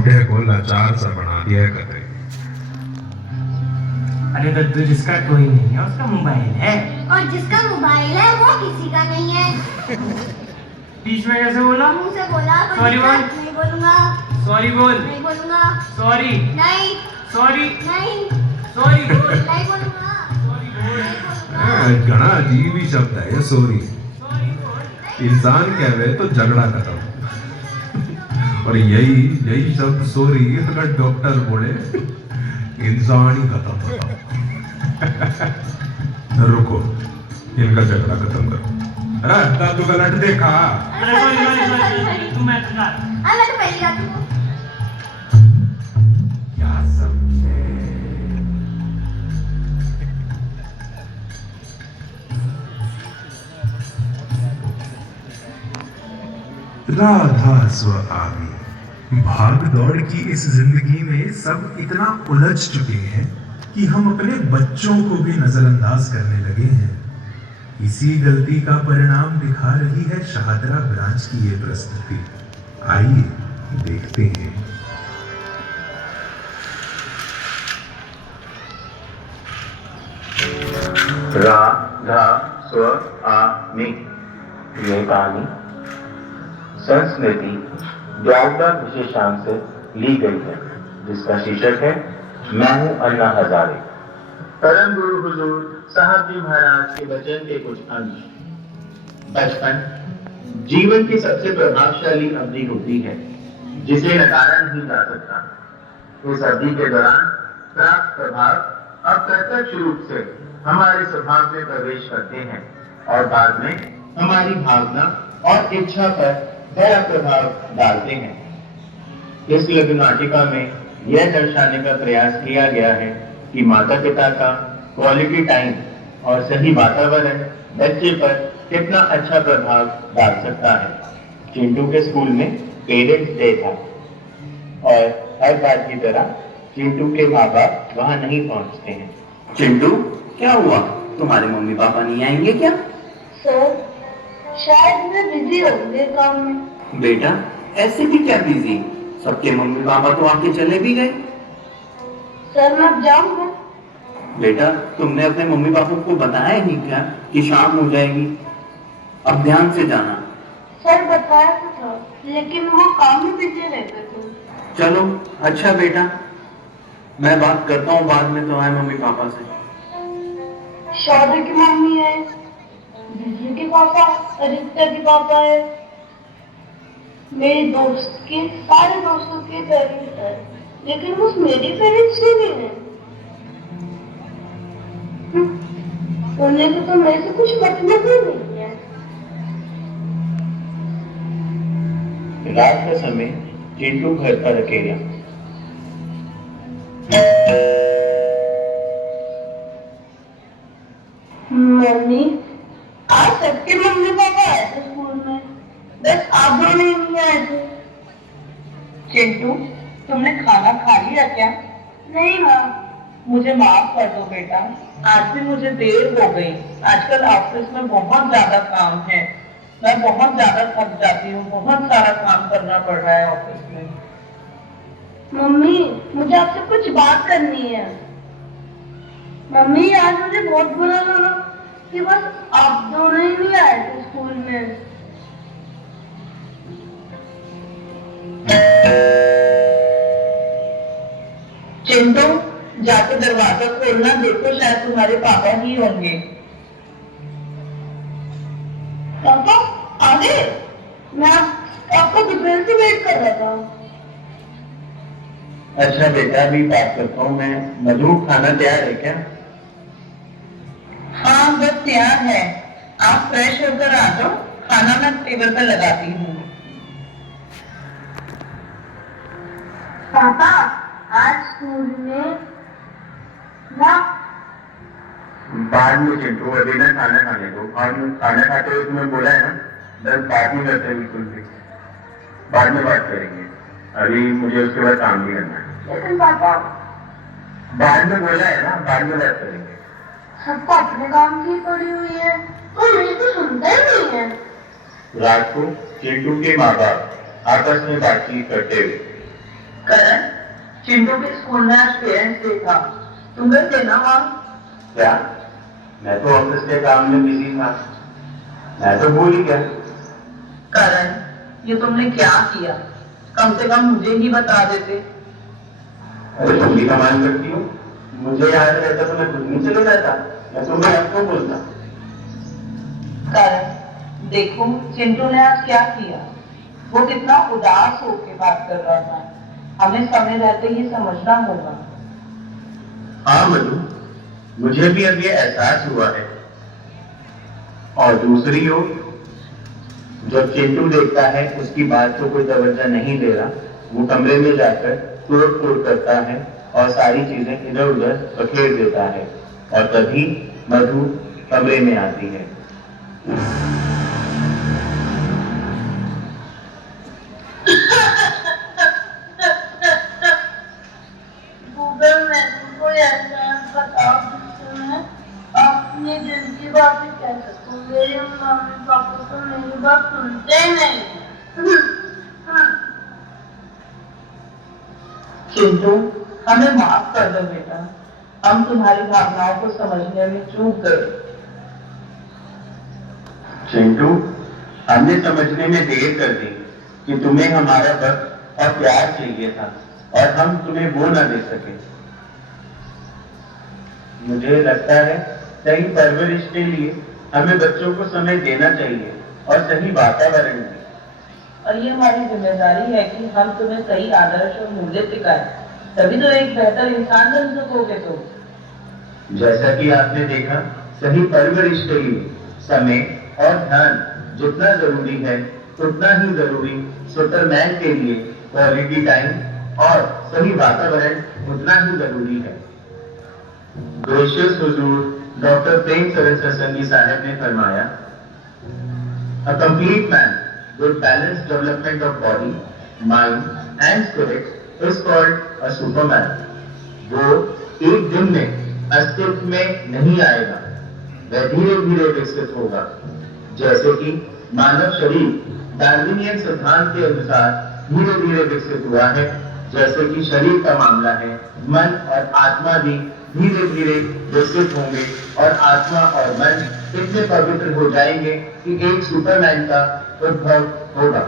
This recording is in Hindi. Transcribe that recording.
बूढ़े को लाचार सा बना दिया करते। अरे दद्दू, जिसका कोई नहीं है उसका मोबाइल है, और जिसका मोबाइल है वो किसी का नहीं है। बीच में कैसे बोला? मुंह से बोला। सॉरी बोल। नहीं बोलूंगा। सॉरी बोल। नहीं बोलूंगा। सॉरी। नहीं। सॉरी। नहीं। सॉरी बोल। नहीं बोलूंगा। सॉरी बोल। घना अजीब ही शब्द है ये सॉरी। सॉरी बोल। इंसान कहवे तो झगड़ा खत्म, और यही शब्द सॉरी अगर डॉक्टर बोले इंसान ही खत्म होता। रुको, इनका झगड़ा खत्म करो। अरे दादू का लट देखा। अरे सॉरी, तू मैं था। मैं तो पहली रात को क्या समझे? राधा स्वामी। भाग दौड़ की इस जिंदगी में सब इतना उलझ चुके हैं कि हम अपने बच्चों को भी नजरअंदाज करने लगे हैं। इसी गलती का परिणाम दिखा रही है शाहदरा ब्रांच की ये प्रस्तुति। आइए देखते हैं। राधा स्वामी। ये कहानी संस्कृति व्याकरण विशेषांक से ली गई है, जिसका शीर्षक है मैं हूं अन्ना हजारे। परम गुरु हुजूर साहब जी महाराज के वचन के कुछ अंश। बचपन जीवन की सबसे प्रभावशाली अवधि होती है, जिसे नकारा नहीं जा सकता। इस अवधि के दौरान प्राप्त प्रभाव अप्रत्यक्ष रूप से हमारे स्वभाव में प्रवेश करते हैं और बाद में हमारी भावना और इच्छा पर बड़ा प्रभाव डालते हैं। इस लघु नाटिका में यह दर्शाने का प्रयास किया गया है कि माता पिता का क्वालिटी टाइम और सही वातावरण बच्चे पर कितना अच्छा प्रभाव डाल सकता है। चिंटू के स्कूल में पेरेंट्स डे था और हर बार की तरह चिंटू के माँ बाप वहाँ नहीं पहुँचते हैं। चिंटू, क्या हुआ? तुम्हारे मम्मी पापा नहीं आएंगे क्या? सर, शायद मैं बिजी होंगे काम में। बेटा, ऐसे भी क्या बिजी? सबके मम्मी पापा तो आके चले भी गए। सर, मैं अब जाऊंगा। बेटा, तुमने अपने मम्मी पापा को बताया ही क्या कि शाम हो जाएगी? अब ध्यान से जाना। सर, बताया तो था, लेकिन वो काम में बिजी रहते थे। चलो, अच्छा बेटा, मैं बात करता हूँ बाद में तुम्हारे मम्मी पापा से। शौर्य की मम्मी है, विजय के पापा, अदित्य के पापा है, मेरे दोस्त के सारे दोस्तों के पेरेंट्स है, लेकिन बस मेरे पेरेंट्स ही नहीं है। उन्हें तो मेरे से कुछ मतलब ही नहीं है। रात का समय चिंटू घर पर अकेला। मम्मी, आज सबके मम्मी पापा आए थे स्कूल में, बस आप दोनों नहीं आए थे। चिंटू, तुमने खाना खा लिया क्या? नहीं माँ। मुझे माफ कर दो बेटा, आज भी मुझे देर हो गई। आजकल ऑफिस में बहुत ज्यादा काम है, मैं बहुत ज्यादा थक जाती हूँ, बहुत सारा काम करना पड़ रहा है ऑफिस में। मम्मी, मुझे आपसे कुछ बात करनी है। मम्मी, आज मुझे बहुत बुरा लगा कि बस आप दोनों ही नहीं आए थे स्कूल में। चिंटू, जाके दरवाजा खोलना, देखो शायद तुम्हारे पापा ही होंगे। पापा आ गए? मैं आपका दोपहर से वेट कर रहा था। अच्छा बेटा, अभी बात करता हूँ मैं। मधु, खाना तैयार है क्या? हाँ, बस तैयार है। आप फ्रेश होकर आ जाओ, खाना मैं टेबल पर लगाती हूँ। पापा, आज स्कूल में ना बाद में चिंटू, अभी ना खाना खाने दो। और खाना खाते हुए तुम्हें बोला है ना, बस बात नहीं करते बिल्कुल भी। बाद में बात करेंगे, अभी मुझे उसके बाद काम भी करना है। लेकिन पापा, बाद में बोला है ना, बाद में बात करेंगे। सबको अपने काम की पड़ी हुई है, कोई मेरी तो सुनता ही नहीं है। रात को चिंटू के माँ बाप आपस में बातचीत करते हुए करण, चिंटू के स्कूल में आज पेरेंट्स डे था, तुम गए थे ना वहाँ? क्या? मैं तो ऑफिस के काम में बिजी था, मैं तो भूल ही गया। करण, ये तुमने क्या किया? कम से कम मुझे ही बता देते। अरे तुम भी कमाल करती हो, मुझे याद रहता तो मैं खुद नहीं चले जाता, मैं तुम्हें आपको बोलता। करण, देखो चिंटू ने आज क्या किया, वो कितना उदास होके बात कर रहा था, हमें समय रहते ही समझना होगा। हाँ मधु, मुझे भी अब ये एहसास हुआ है। और दूसरी ओर जब चिंटू देखता है उसकी बात को कोई तवज्जो नहीं दे रहा, वो कमरे में जाकर तोड़ फोड़ करता है और सारी चीजें इधर उधर बखेर देता है, और तभी मधु कमरे में आती है। गूगल ने तुमको ऐसा बताओ जिससे अपने दिल की बातें कह सकूं। मेरे मम्मी पापा तो मेरी बात सुनते ही नहीं। चिंटू, हमें माफ कर दो बेटा, हम तुम्हारी भावनाओं को समझने में चूक गए। चिंटू, हमने समझने में देर कर दी कि तुम्हें हमारा वक्त और प्यार चाहिए था, और हम तुम्हें वो न दे सके। मुझे लगता है सही परवरिश के लिए हमें बच्चों को समय देना चाहिए और सही वातावरण भी। और ये हमारी जिम्मेदारी है कि हम तुम्हें सही आदर्श और मूल्य सिखाएं, तभी तो एक बेहतर इंसान बन सकोगे तुम। जैसा कि आपने देखा, सही परवरिश के लिए समय और ध्यान जितना जरूरी है उतना ही जरूरी सुपरमैन के लिए क्वालिटी टाइम और सही वातावरण उतना ही जरूरी है। ग्रेशियस हुजूर डॉक्टर प्रेम चरण सत्संगी साहब ने फरमाया, A complete man with balanced development of body, mind and spirit is called a superman. वो एक दिन में अस्तित्व में नहीं आएगा, वह धीरे धीरे विकसित होगा। जैसे कि मानव शरीर डार्विनियन सिद्धांत के अनुसार धीरे धीरे विकसित हुआ है, जैसे कि शरीर का मामला है, मन और आत्मा भी धीरे धीरे विकसित होंगे और आत्मा और मन इतने पवित्र हो जाएंगे कि एक सुपरमैन का उद्भव होगा।